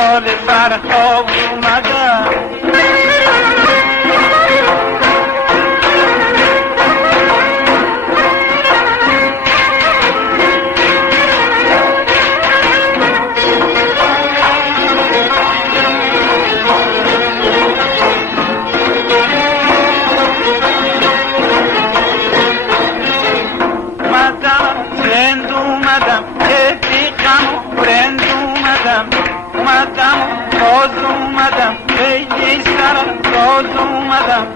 سال فرخاب اومدم. باز اومدم خیلی سر راز اومدم،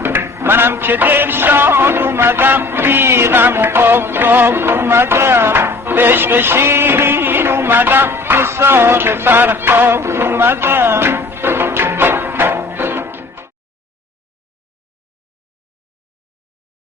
منم که دل شاد اومدم، بی غم و آفتاب اومدم، به عشق شیرین اومدم، به ساق فرخاب اومدم.